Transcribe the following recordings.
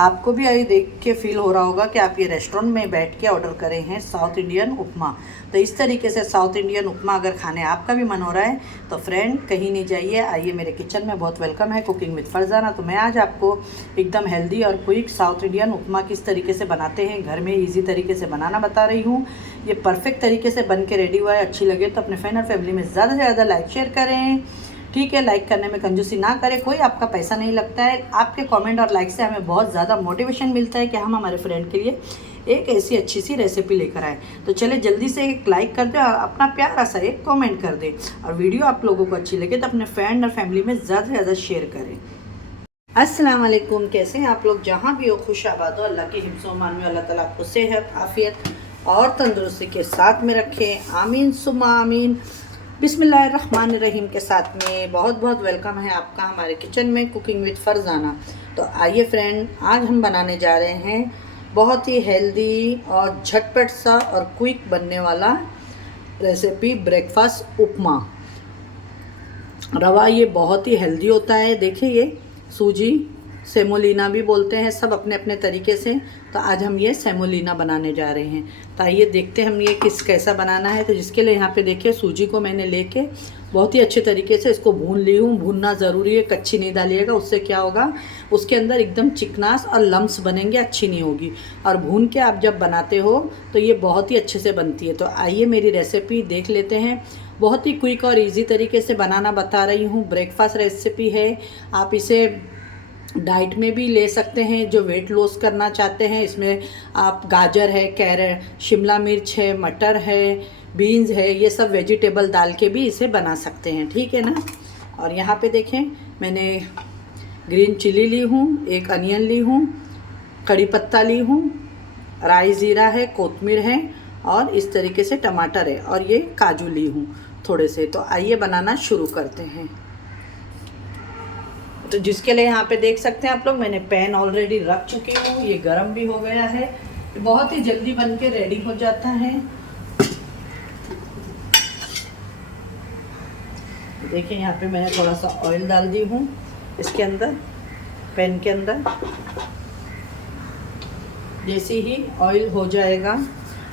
आपको भी ये देख के फील हो रहा होगा कि आप ये रेस्टोरेंट में बैठ के ऑर्डर करे हैं साउथ इंडियन उपमा। तो इस तरीके से साउथ इंडियन उपमा अगर खाने आपका भी मन हो रहा है तो फ्रेंड कहीं नहीं जाइए, आइए मेरे किचन में, बहुत वेलकम है कुकिंग विद फरजाना। तो मैं आज आपको एकदम हेल्दी और क्विक साउथ इंडियन उपमा किस तरीके से बनाते हैं घर में ईजी तरीके से बनाना बता रही हूँ। ये परफेक्ट तरीके से बन के रेडी हुआ है। अच्छी लगे तो अपने फ्रेंड और फैमिली में ज़्यादा से ज़्यादा लाइक शेयर करें, ठीक है। लाइक करने में कंजूसी ना करें, कोई आपका पैसा नहीं लगता है। आपके कमेंट और लाइक से हमें बहुत ज़्यादा मोटिवेशन मिलता है कि हम हमारे फ्रेंड के लिए एक ऐसी अच्छी सी रेसिपी लेकर आए। तो चले जल्दी से एक लाइक कर दें और अपना प्यारा सा एक कमेंट कर दें, और वीडियो आप लोगों को अच्छी लगे तो अपने फ्रेंड और फैमिली में ज़्यादा से ज़्यादा शेयर करें। अस्सलाम वालेकुम, कैसे हैं आप लोग? जहाँ भी हो खुश आबाद हो, अल्लाह के हिफ्ज़ मान में अल्लाह ताला आपको सेहत आफ़ियत और तंदुरुस्ती के साथ में रखें, आमीन सुम्मा आमीन। बिस्मिल्लाहिर्रहमानिर्रहीम के साथ में बहुत बहुत वेलकम है आपका हमारे किचन में कुकिंग विद फरजाना। तो आइए फ्रेंड, आज हम बनाने जा रहे हैं बहुत ही हेल्दी और झटपट सा और क्विक बनने वाला रेसिपी ब्रेकफास्ट उपमा। रवा ये बहुत ही हेल्दी होता है। देखिए ये सूजी सेमोलिना भी बोलते हैं सब अपने अपने तरीके से। तो आज हम ये सेमोलिना बनाने जा रहे हैं। तो आइए देखते हैं हम ये कैसा बनाना है। तो जिसके लिए यहाँ पे देखिए सूजी को मैंने लेके बहुत ही अच्छे तरीके से इसको भून ली हूँ। भूनना ज़रूरी है, कच्ची नहीं डालिएगा, उससे क्या होगा उसके अंदर एकदम चिकनास और लम्स बनेंगे, अच्छी नहीं होगी। और भून के आप जब बनाते हो तो ये बहुत ही अच्छे से बनती है। तो आइए मेरी रेसिपी देख लेते हैं। बहुत ही क्विक और इजी तरीके से बनाना बता रही हूँ। ब्रेकफास्ट रेसिपी है, आप इसे डाइट में भी ले सकते हैं जो वेट लॉस करना चाहते हैं। इसमें आप गाजर है, कैरेट, शिमला मिर्च है, मटर है, बीन्स है, ये सब वेजिटेबल डाल के भी इसे बना सकते हैं, ठीक है ना। और यहाँ पे देखें मैंने ग्रीन चिली ली हूँ, एक अनियन ली हूँ, कड़ी पत्ता ली हूँ, राई ज़ीरा है, कोतमीर है और इस तरीके से टमाटर है और ये काजू ली हूँ थोड़े से। तो आइए बनाना शुरू करते हैं। तो जिसके लिए यहाँ पे देख सकते हैं आप लोग, मैंने पैन ऑलरेडी रख चुकी हूँ, ये गरम भी हो गया है। बहुत ही जल्दी बन के रेडी हो जाता है। देखिए यहाँ पे मैंने थोड़ा सा ऑयल डाल दी हूँ इसके अंदर, पैन के अंदर। जैसे ही ऑयल हो जाएगा,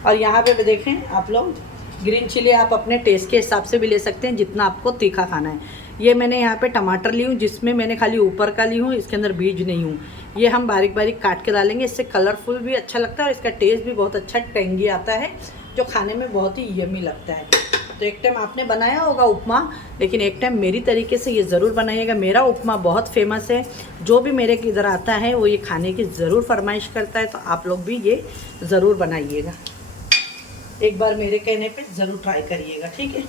और यहाँ पे देखें आप लोग ग्रीन चिली आप अपने टेस्ट के हिसाब से भी ले सकते हैं जितना आपको तीखा खाना है। ये मैंने यहाँ पे टमाटर ली हूँ जिसमें मैंने खाली ऊपर का ली हूँ, इसके अंदर बीज नहीं हूँ। ये हम बारीक बारीक काट के डालेंगे, इससे कलरफुल भी अच्छा लगता है और इसका टेस्ट भी बहुत अच्छा टेंगी आता है जो खाने में बहुत ही यमी लगता है। तो एक टाइम आपने बनाया होगा उपमा, लेकिन एक टाइम मेरी तरीके से ये ज़रूर बनाइएगा। मेरा उपमा बहुत फेमस है, जो भी मेरे इधर आता है वो ये खाने की ज़रूर फरमाइश करता है। तो आप लोग भी ये ज़रूर बनाइएगा, एक बार मेरे कहने पे ज़रूर ट्राई करिएगा, ठीक है।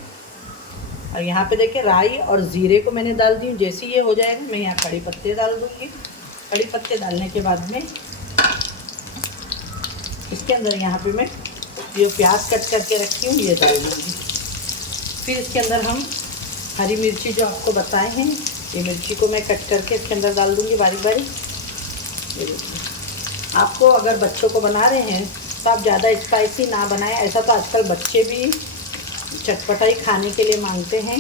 और यहाँ पे देखिए राई और ज़ीरे को मैंने डाल दी हूँ। जैसे ये हो जाएगा मैं यहाँ कड़ी पत्ते डाल दूँगी। कड़ी पत्ते डालने के बाद में इसके अंदर यहाँ पे मैं ये प्याज कट करके रखी हूँ ये डाल दूँगी। फिर इसके अंदर हम हरी मिर्ची जो आपको बताए हैं, ये मिर्ची को मैं कट करके इसके अंदर डाल दूँगी बारीक बारीक। ये देखिए, आपको अगर बच्चों को बना रहे हैं तो आप ज़्यादा स्पाइसी ना बनाएं। ऐसा तो आजकल बच्चे भी चटपटा ही खाने के लिए मांगते हैं।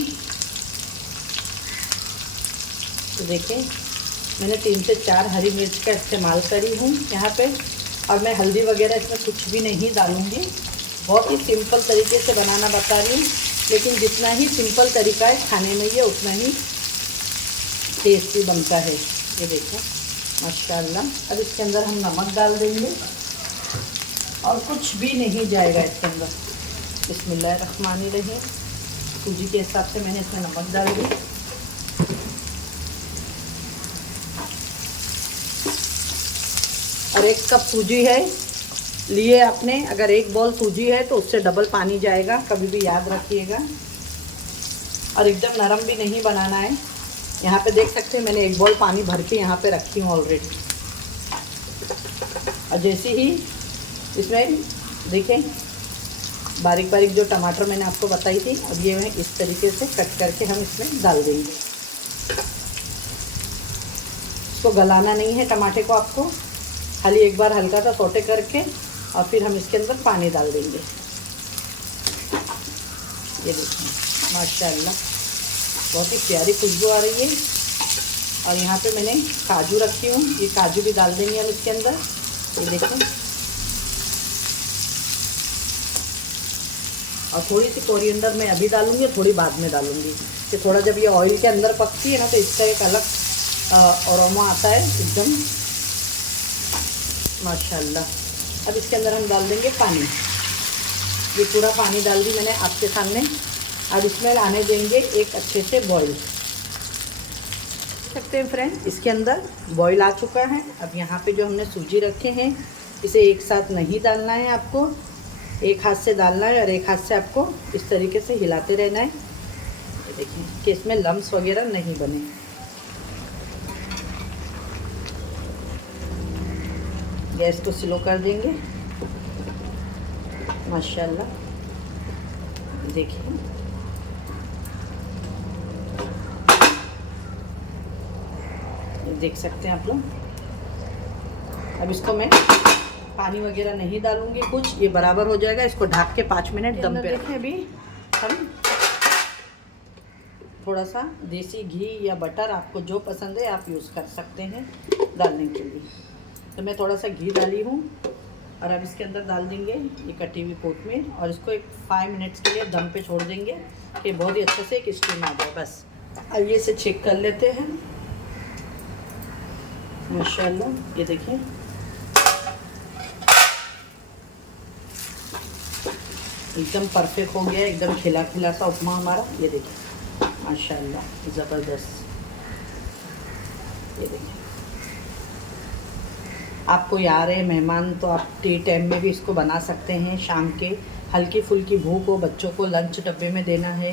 तो देखें मैंने 3 से 4 हरी मिर्च का इस्तेमाल करी हूँ यहाँ पे, और मैं हल्दी वगैरह इसमें कुछ भी नहीं डालूँगी। बहुत ही सिंपल तरीके से बनाना बता रही हूँ, लेकिन जितना ही सिंपल तरीका है खाने में ये उतना ही टेस्टी बनता है। ये देखें माशाल्लाह। अब इसके अंदर हम नमक डाल देंगे और कुछ भी नहीं जाएगा इसके अंदर। बिस्मिल्लाहिर्रहमानिर्रहीम। सूजी के हिसाब से मैंने इसमें नमक डाल दी। और 1 कप सूजी है लिए आपने, अगर 1 बॉल सूजी है तो उससे डबल पानी जाएगा, कभी भी याद रखिएगा। और एकदम नरम भी नहीं बनाना है। यहाँ पे देख सकते हैं मैंने 1 बॉल पानी भर के यहाँ पे रखी हूँ ऑलरेडी। और जैसे ही इसमें देखें बारीक बारीक जो टमाटर मैंने आपको बताई थी, अब ये मैं इस तरीके से कट करके हम इसमें डाल देंगे। इसको गलाना नहीं है टमाटे को, आपको खाली एक बार हल्का सा सौटे करके और फिर हम इसके अंदर पानी डाल देंगे। ये देखिए माशाल्लाह बहुत ही प्यारी खुशबू आ रही है। और यहाँ पे मैंने काजू रखी हूँ, ये काजू भी डाल देंगे हम इसके अंदर। ये देखें, और थोड़ी सी कोरिएंडर मैं अभी डालूंगी और थोड़ी बाद में डालूंगी कि थोड़ा जब ये ऑयल के अंदर पकती है ना तो इसका एक अलग अरोमा आता है एकदम माशाल्लाह। अब इसके अंदर हम डाल देंगे पानी, ये पूरा पानी डाल दी मैंने आपके सामने। अब इसमें आने देंगे एक अच्छे से बॉईल। सकते हैं फ्रेंड, इसके अंदर बॉईल आ चुका है। अब यहाँ पे जो हमने सूजी रखे हैं इसे एक साथ नहीं डालना है, आपको एक हाथ से डालना है और एक हाथ से आपको इस तरीके से हिलाते रहना है। ये देखिए कि इसमें लम्स वगैरह नहीं बने। गैस को स्लो कर देंगे माशाल्लाह। देखिए देख सकते हैं आप लोग। अब इसको मैं पानी वगैरह नहीं डालूंगी कुछ, ये बराबर हो जाएगा। इसको ढक के 5 मिनट दम पे रखें। अभी हम थोड़ा सा देसी घी या बटर, आपको जो पसंद है आप यूज़ कर सकते हैं डालने के लिए। तो मैं थोड़ा सा घी डाली हूँ और अब इसके अंदर डाल देंगे ये कटी हुई कोतमीर और इसको एक 5 मिनट्स के लिए दम पे छोड़ देंगे कि बहुत ही अच्छे से एक स्टीम आ जाए बस। अब ये इसे चेक कर लेते हैं माशाल्लाह। ये देखिए एकदम परफेक्ट हो गया, एकदम खिला खिला सा उपमा हमारा। ये देखिए माशाल्लाह ज़बरदस्त। ये देखिए आपको आ रहे मेहमान तो आप टी टाइम में भी इसको बना सकते हैं। शाम के हल्की फुल्की भूख हो, बच्चों को लंच डब्बे में देना है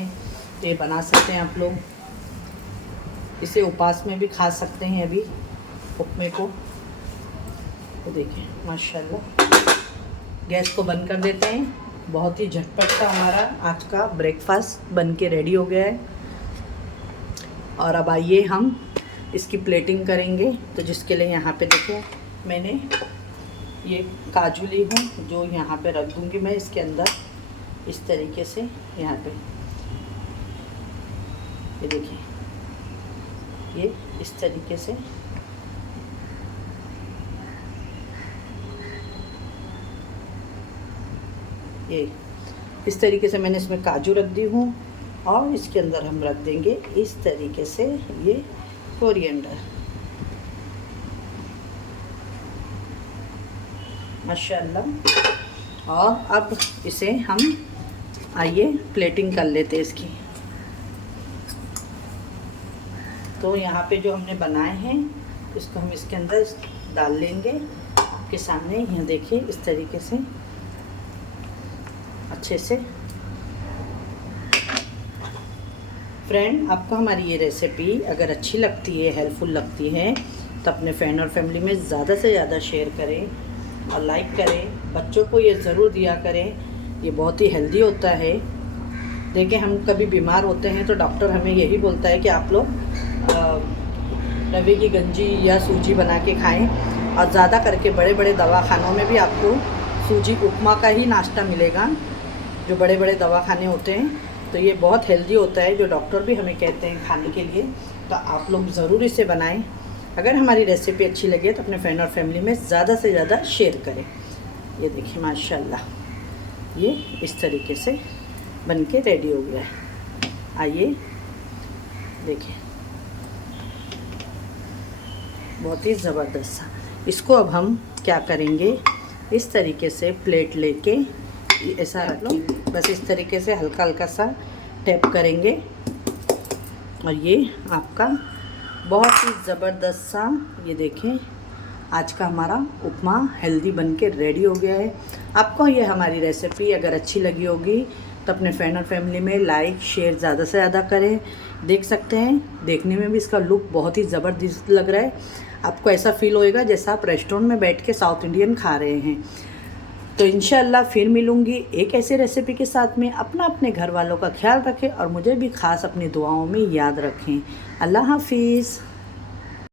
तो ये बना सकते हैं आप लोग। इसे उपवास में भी खा सकते हैं अभी उपमे को। तो देखिए माशाल्लाह। गैस को बंद कर देते हैं। बहुत ही झटपट का हमारा आज का ब्रेकफास्ट बन के रेडी हो गया है। और अब आइए हम इसकी प्लेटिंग करेंगे। तो जिसके लिए यहाँ पे देखो मैंने ये काजू ली हूँ जो यहाँ पे रख दूँगी मैं इसके अंदर इस तरीके से। यहाँ पे ये देखिए ये इस तरीके से ये इस तरीके से मैंने इसमें काजू रख दी हूँ और इसके अंदर हम रख देंगे इस तरीके से ये कोरिएंडर माशाल्लाह। और अब इसे हम आइए प्लेटिंग कर लेते हैं इसकी। तो यहाँ पे जो हमने बनाए हैं इसको हम इसके अंदर डाल लेंगे आपके सामने। यहाँ देखिए इस तरीके से अच्छे से। फ्रेंड आपको हमारी ये रेसिपी अगर अच्छी लगती है, हेल्पफुल लगती है तो अपने फ्रेंड और फैमिली में ज़्यादा से ज़्यादा शेयर करें और लाइक करें। बच्चों को ये ज़रूर दिया करें, ये बहुत ही हेल्दी होता है। देखिए हम कभी बीमार होते हैं तो डॉक्टर हमें यही बोलता है कि आप लोग रवे की गंजी या सूजी बना के खाएं। और ज़्यादा करके बड़े बड़े दवाखानों में भी आपको सूजी उपमा का ही नाश्ता मिलेगा, जो बड़े बड़े दवाखाने होते हैं। तो ये बहुत हेल्दी होता है, जो डॉक्टर भी हमें कहते हैं खाने के लिए। तो आप लोग ज़रूर इसे बनाएं। अगर हमारी रेसिपी अच्छी लगे तो अपने फ्रेंड और फैमिली में ज़्यादा से ज़्यादा शेयर करें। ये देखिए माशाल्लाह ये इस तरीके से बन के रेडी हो गया है। आइए देखिए बहुत ही ज़बरदस्त। इसको अब हम क्या करेंगे, इस तरीके से प्लेट लेके ऐसा रख लो, बस इस तरीके से हल्का हल्का सा टैप करेंगे और ये आपका बहुत ही ज़बरदस्त सा ये देखें आज का हमारा उपमा हेल्दी बन के रेडी हो गया है। आपको ये हमारी रेसिपी अगर अच्छी लगी होगी तो अपने फ्रेंड और फैमिली में लाइक शेयर ज़्यादा से ज़्यादा करें। देख सकते हैं देखने में भी इसका लुक बहुत ही ज़बरदस्त लग रहा है। आपको ऐसा फील होएगा जैसा आप रेस्टोरेंट में बैठ के साउथ इंडियन खा रहे हैं। तो इंशाल्लाह फिर मिलूँगी एक ऐसे रेसिपी के साथ में। अपने घर वालों का ख्याल रखें और मुझे भी ख़ास अपनी दुआओं में याद रखें। अल्लाह हाफिज़।